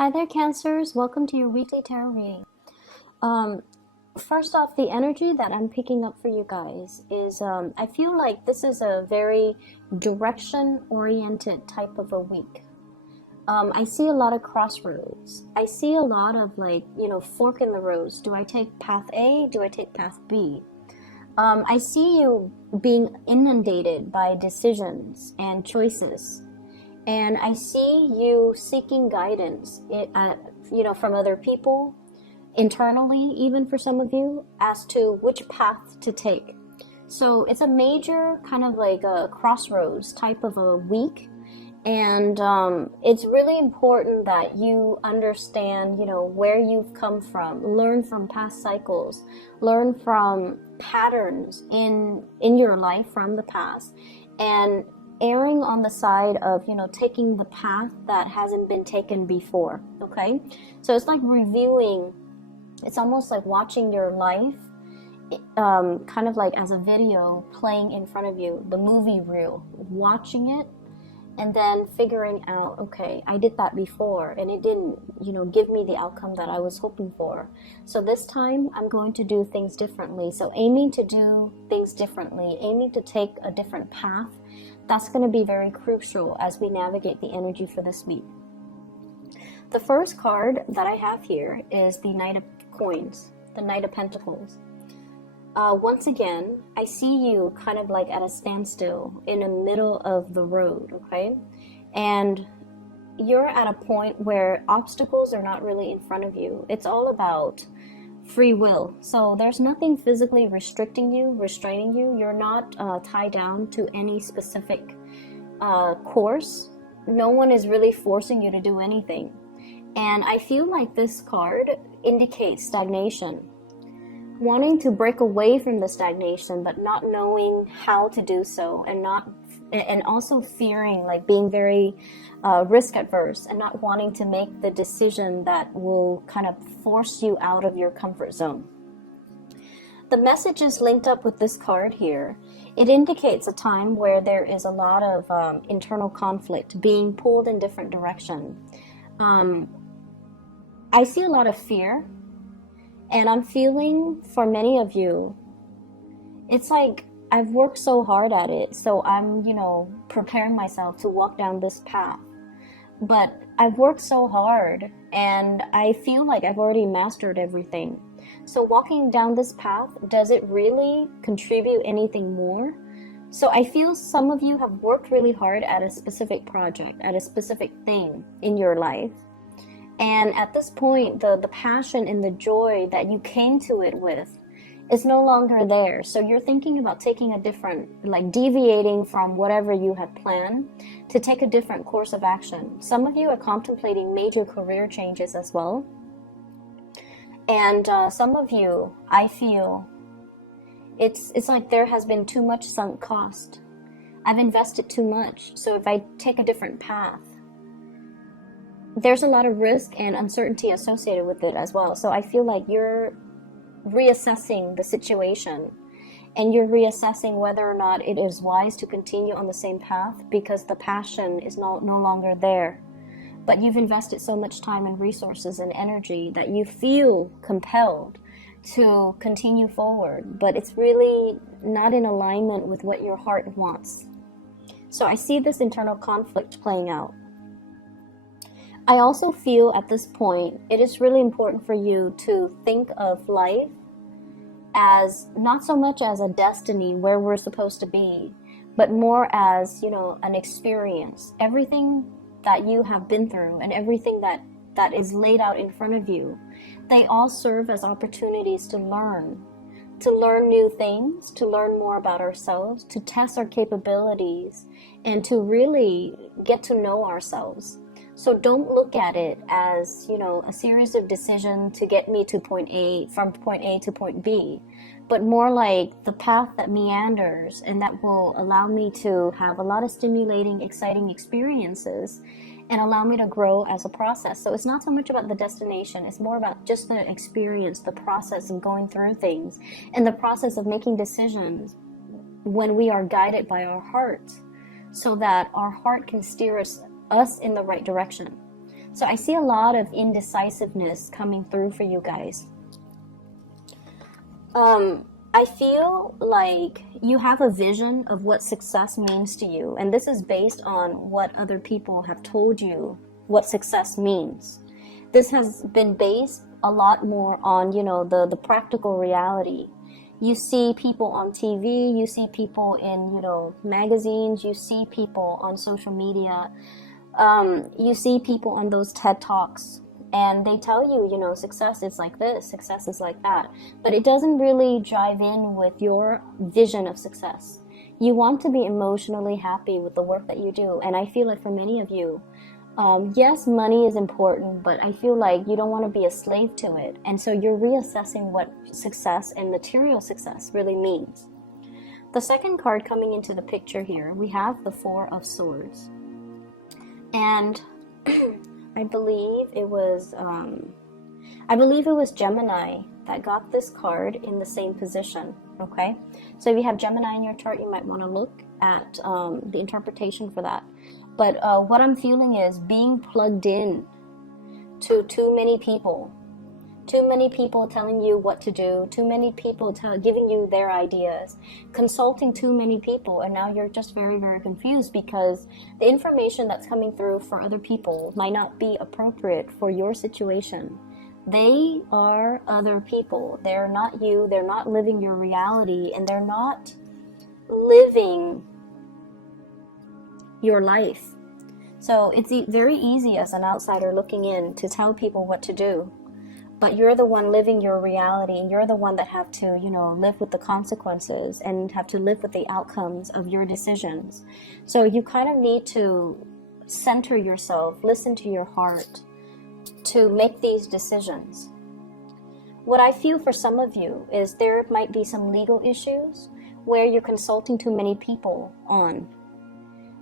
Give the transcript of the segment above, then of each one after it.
Hi there, Cancers. Welcome to your weekly tarot reading. Um, First off, the energy that I'm picking up for you guys is I feel like this is a very direction-oriented type of a week. I see a lot of crossroads. I see a lot of fork in the roads. Do I take path A? Do I take path B? I see you being inundated by decisions and choices. And I see you seeking guidance, from other people, internally, even for some of you, as to which path to take. So it's a major kind of like a crossroads type of a week. And it's really important that you understand, where you've come from, learn from past cycles, learn from patterns in your life from the past, and erring on the side of, taking the path that hasn't been taken before, okay? So it's like reviewing, it's almost like watching your life, kind of like as a video playing in front of you, the movie reel, watching it, and then figuring out, okay, I did that before, and it didn't, give me the outcome that I was hoping for. So this time, I'm going to do things differently. So aiming to do things differently, aiming to take a different path, that's going to be very crucial as we navigate the energy for this week. The first card that I have here is the Knight of Coins, the Knight of Pentacles. Once again, I see you kind of like at a standstill in the middle of the road, okay? And you're at a point where obstacles are not really in front of you. It's all about free will. So there's nothing physically restricting you, restraining you. You're not tied down to any specific course. No one is really forcing you to do anything. And I feel like this card indicates stagnation. Wanting to break away from the stagnation, but not knowing how to do so, and also fearing, like being very risk adverse and not wanting to make the decision that will kind of force you out of your comfort zone. The message is linked up with this card here. It indicates a time where there is a lot of internal conflict, being pulled in different directions. I see a lot of fear. And I'm feeling, for many of you, it's like I've worked so hard at it, so I'm, preparing myself to walk down this path. But I've worked so hard, and I feel like I've already mastered everything. So walking down this path, does it really contribute anything more? So I feel some of you have worked really hard at a specific project, at a specific thing in your life. And at this point, the passion and the joy that you came to it with is no longer there. So you're thinking about taking a different, like deviating from whatever you had planned to take a different course of action. Some of you are contemplating major career changes as well. And some of you, I feel, it's like there has been too much sunk cost. I've invested too much. So if I take a different path, there's a lot of risk and uncertainty associated with it as well. So I feel like you're reassessing the situation, and you're reassessing whether or not it is wise to continue on the same path because the passion is no longer there. But you've invested so much time and resources and energy that you feel compelled to continue forward, but it's really not in alignment with what your heart wants. So I see this internal conflict playing out. I also feel at this point, it is really important for you to think of life as not so much as a destiny where we're supposed to be, but more as, an experience. Everything that you have been through and everything that is laid out in front of you, they all serve as opportunities to learn new things, to learn more about ourselves, to test our capabilities, and to really get to know ourselves. So don't look at it as, a series of decisions to get me to point A, from point A to point B, but more like the path that meanders and that will allow me to have a lot of stimulating, exciting experiences and allow me to grow as a process. So it's not so much about the destination, it's more about just the experience, the process of going through things, and the process of making decisions when we are guided by our heart, so that our heart can steer us in the right direction. So I see a lot of indecisiveness coming through for you guys. I feel like you have a vision of what success means to you, and this is based on what other people have told you what success means. This has been based a lot more on, you know, the practical reality. You see people on TV, you see people in, you know, magazines, you see people on social media, you see people on those TED Talks, and they tell you, you know, success is like this, success is like that, but it doesn't really jive in with your vision of success. You want to be emotionally happy with the work that you do, and I feel like for many of you, yes, money is important, but I feel like you don't want to be a slave to it, and so you're reassessing what success and material success really means. The second card coming into the picture here, we have the Four of Swords, and I believe it was Gemini that got this card in the same position. Okay, so if you have Gemini in your chart, you might want to look at the interpretation for that. But what I'm feeling is being plugged in to too many people telling you what to do, too many people giving you their ideas, consulting too many people, and now you're just very, very confused because the information that's coming through for other people might not be appropriate for your situation. They are other people. They're not you. They're not living your reality, and they're not living your life. So it's very easy as an outsider looking in to tell people what to do. But you're the one living your reality, and you're the one that have to, you know, live with the consequences and have to live with the outcomes of your decisions. So you kind of need to center yourself, listen to your heart to make these decisions. What I feel for some of you is there might be some legal issues where you're consulting too many people on.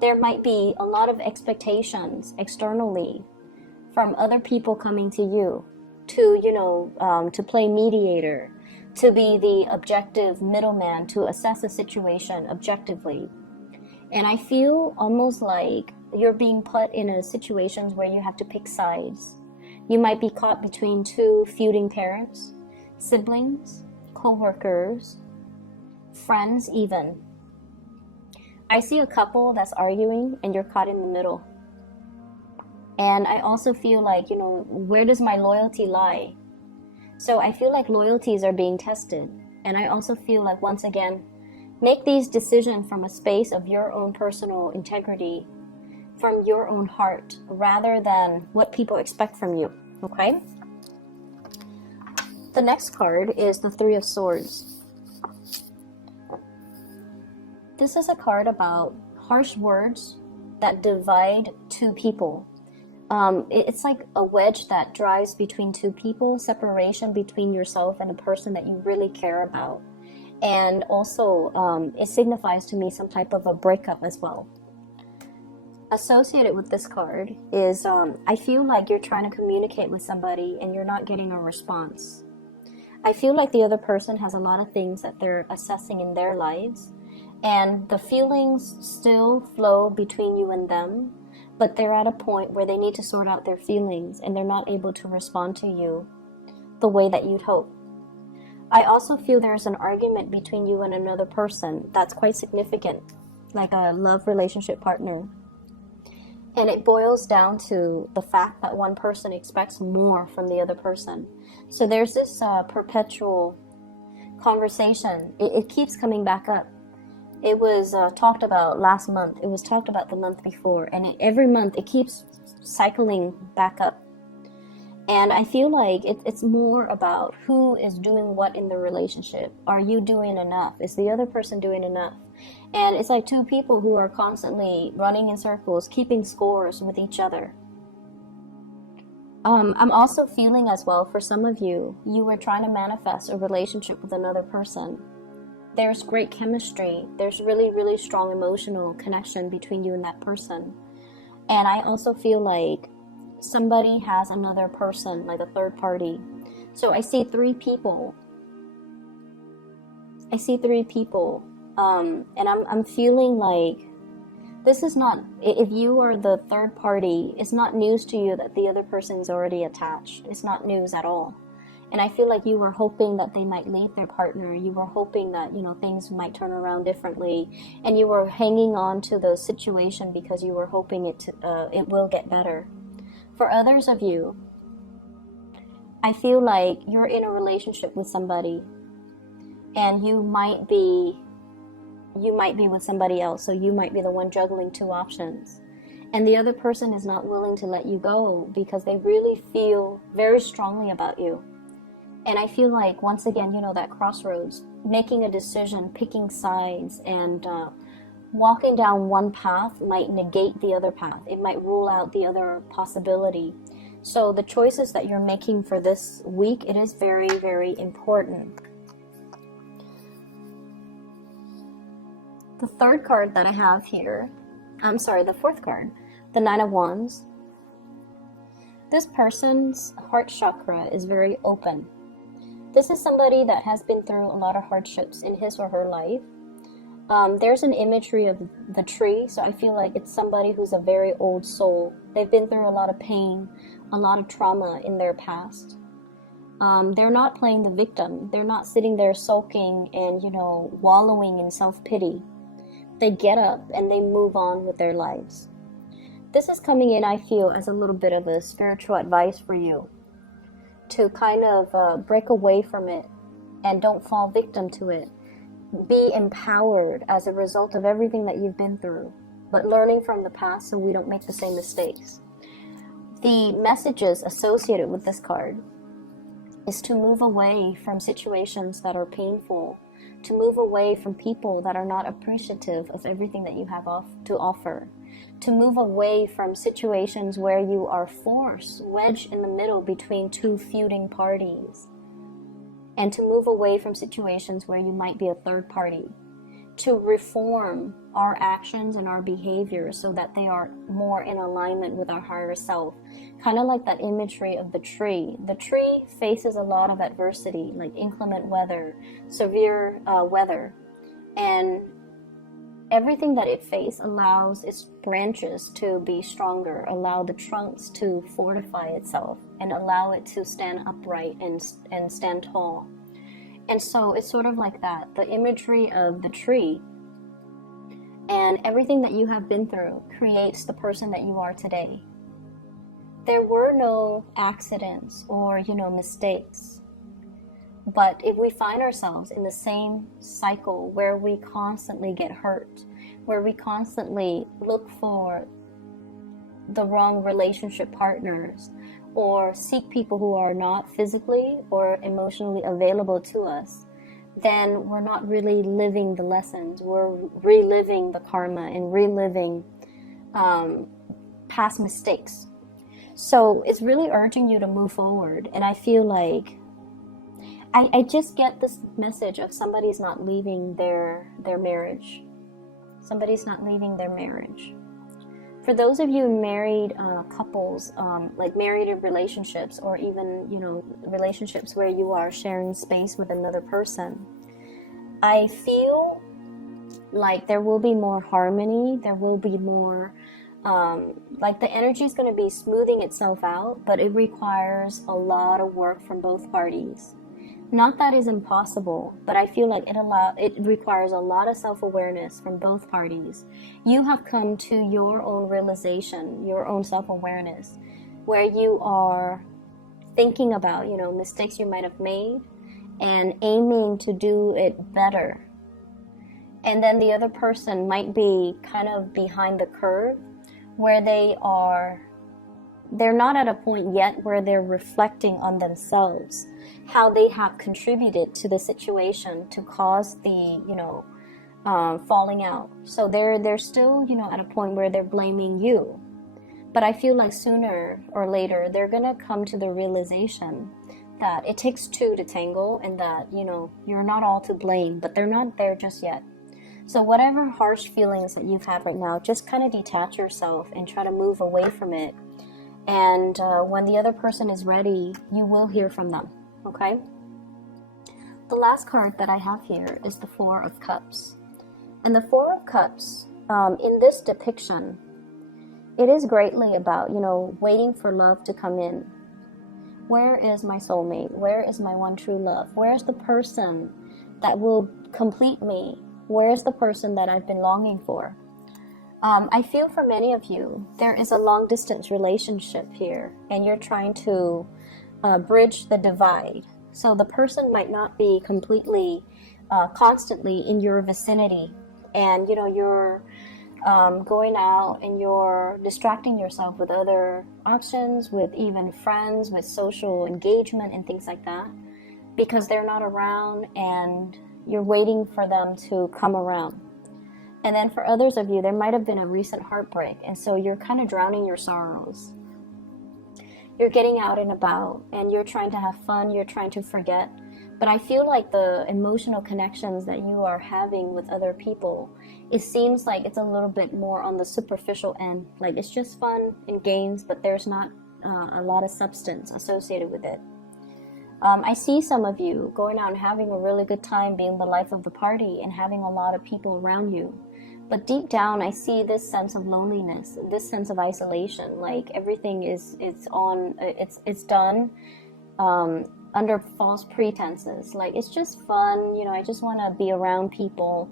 There might be a lot of expectations externally from other people coming to you to, you know, to play mediator, to be the objective middleman, to assess a situation objectively. And I feel almost like you're being put in a situations where you have to pick sides. You might be caught between two feuding parents, siblings, co-workers, friends even. I see a couple that's arguing and you're caught in the middle. And I also feel like, you know, where does my loyalty lie? So I feel like loyalties are being tested. And I also feel like, once again, make these decisions from a space of your own personal integrity, from your own heart, rather than what people expect from you, okay? The next card is the Three of Swords. This is a card about harsh words that divide two people. It's like a wedge that drives between two people, separation between yourself and a person that you really care about. And also, it signifies to me some type of a breakup as well. Associated with this card is, I feel like you're trying to communicate with somebody and you're not getting a response. I feel like the other person has a lot of things that they're assessing in their lives, and the feelings still flow between you and them, but they're at a point where they need to sort out their feelings and they're not able to respond to you the way that you'd hope. I also feel there's an argument between you and another person that's quite significant, like a love relationship partner. And it boils down to the fact that one person expects more from the other person. So there's this perpetual conversation. It keeps coming back up. It was talked about last month. It was talked about the month before. And every month it keeps cycling back up. And I feel like it's more about who is doing what in the relationship. Are you doing enough? Is the other person doing enough? And it's like two people who are constantly running in circles, keeping scores with each other. I'm also feeling as well, for some of you, you were trying to manifest a relationship with another person. There's great chemistry. There's really, really strong emotional connection between you and that person. And I also feel like somebody has another person, like a third party. So I see three people. And I'm feeling like This is not, if you are the third party, it's not news to you that the other person is already attached. It's not news at all. And I feel like you were hoping that they might leave their partner. You were hoping that, you know, things might turn around differently. And you were hanging on to the situation because you were hoping it will get better. For others of you, I feel like you're in a relationship with somebody. And you might be with somebody else. So you might be the one juggling two options. And the other person is not willing to let you go because they really feel very strongly about you. And I feel like, once again, you know, that crossroads, making a decision, picking sides, and walking down one path might negate the other path. It might rule out the other possibility. So the choices that you're making for this week, it is very, very important. The third card that I have here, the fourth card, the Nine of Wands. This person's heart chakra is very open. This is somebody that has been through a lot of hardships in his or her life. There's an imagery of the tree, so I feel like it's somebody who's a very old soul. They've been through a lot of pain, a lot of trauma in their past. They're not playing the victim. They're not sitting there sulking and, you know, wallowing in self-pity. They get up and they move on with their lives. This is coming in, I feel, as a little bit of a spiritual advice for you to kind of break away from it and don't fall victim to it. Be empowered as a result of everything that you've been through, but learning from the past so we don't make the same mistakes. The messages associated with this card is to move away from situations that are painful, to move away from people that are not appreciative of everything that you have to offer, to move away from situations where you are wedged in the middle between two feuding parties, and to move away from situations where you might be a third party, to reform our actions and our behaviors so that they are more in alignment with our higher self. Kind of like that imagery of the tree. The tree faces a lot of adversity, like inclement weather, severe weather, and everything that it faces allows its branches to be stronger, allow the trunks to fortify itself, and allow it to stand upright and stand tall. And so it's sort of like that, the imagery of the tree. And everything that you have been through creates the person that you are today. There were no accidents or, you know, mistakes. But if we find ourselves in the same cycle where we constantly get hurt, where we constantly look for the wrong relationship partners, or seek people who are not physically or emotionally available to us, then we're not really living the lessons. We're reliving the karma and reliving past mistakes. So it's really urging you to move forward. And I feel like I just get this message of somebody's not leaving their marriage. Somebody's not leaving their marriage. For those of you married couples, like married in relationships, or even, you know, relationships where you are sharing space with another person, I feel like there will be more harmony. There will be more, like the energy is going to be smoothing itself out, but it requires a lot of work from both parties. Not that is impossible, but I feel like it requires a lot of self-awareness from both parties. You have come to your own realization, your own self-awareness, where you are thinking about, you know, mistakes you might have made and aiming to do it better. And then the other person might be kind of behind the curve, where they're not at a point yet where they're reflecting on themselves, how they have contributed to the situation to cause the, you know, falling out. So they're still, you know, at a point where they're blaming you. But I feel like sooner or later, they're going to come to the realization that it takes two to tango, and that, you know, you're not all to blame, but they're not there just yet. So whatever harsh feelings that you've had right now, just kind of detach yourself and try to move away from it. And when the other person is ready, you will hear from them, okay? The last card that I have here is the Four of Cups. And the Four of Cups in this depiction, it is greatly about, you know, waiting for love to come in. Where is my soulmate? Where is my one true love? Where's the person that will complete me? Where's the person that I've been longing for? I feel for many of you, there is a long distance relationship here, and you're trying to bridge the divide. So the person might not be completely, constantly in your vicinity, and you know, you're going out and you're distracting yourself with other options, with even friends, with social engagement and things like that, because they're not around and you're waiting for them to come around. And then for others of you, there might have been a recent heartbreak, and so you're kind of drowning your sorrows. You're getting out and about, and you're trying to have fun, you're trying to forget. But I feel like the emotional connections that you are having with other people, it seems like it's a little bit more on the superficial end. Like it's just fun and games, but there's not a lot of substance associated with it. I see some of you going out and having a really good time, being the life of the party and having a lot of people around you. But deep down, I see this sense of loneliness, this sense of isolation. Like everything it's done under false pretenses. Like it's just fun, you know, I just want to be around people.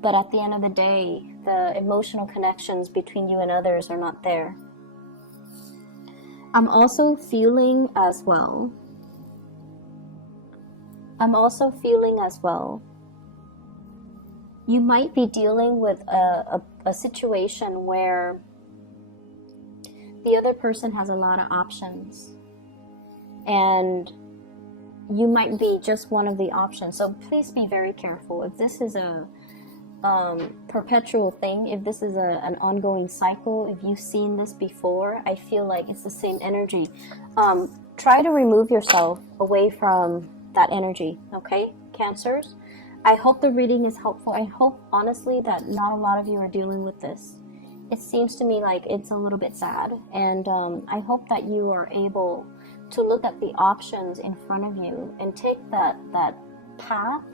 But at the end of the day, the emotional connections between you and others are not there. I'm also feeling as well, you might be dealing with a situation where the other person has a lot of options and you might be just one of the options. So please be very careful. If this is a perpetual thing, if this is an ongoing cycle, if you've seen this before, I feel like it's the same energy. Try to remove yourself away from that energy, okay, Cancers? I hope the reading is helpful. I hope, honestly, that not a lot of you are dealing with this. It seems to me like it's a little bit sad, and I hope that you are able to look at the options in front of you and take that path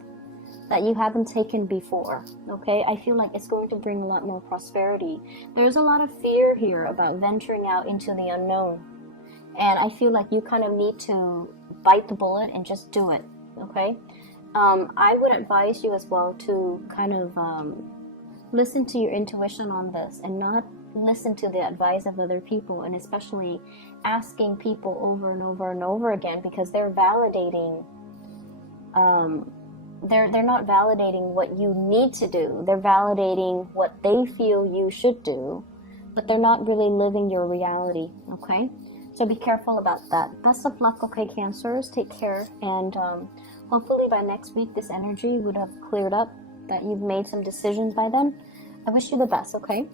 that you haven't taken before, okay? I feel like it's going to bring a lot more prosperity. There's a lot of fear here about venturing out into the unknown, and I feel like you kind of need to bite the bullet and just do it, okay? I would advise you as well to kind of listen to your intuition on this and not listen to the advice of other people, and especially asking people over and over and over again, because they're validating, they're not validating what you need to do. They're validating what they feel you should do, but they're not really living your reality, okay? So be careful about that. Best of luck, okay, Cancers? Take care, and hopefully by next week this energy would have cleared up, that you've made some decisions by then. I wish you the best, okay?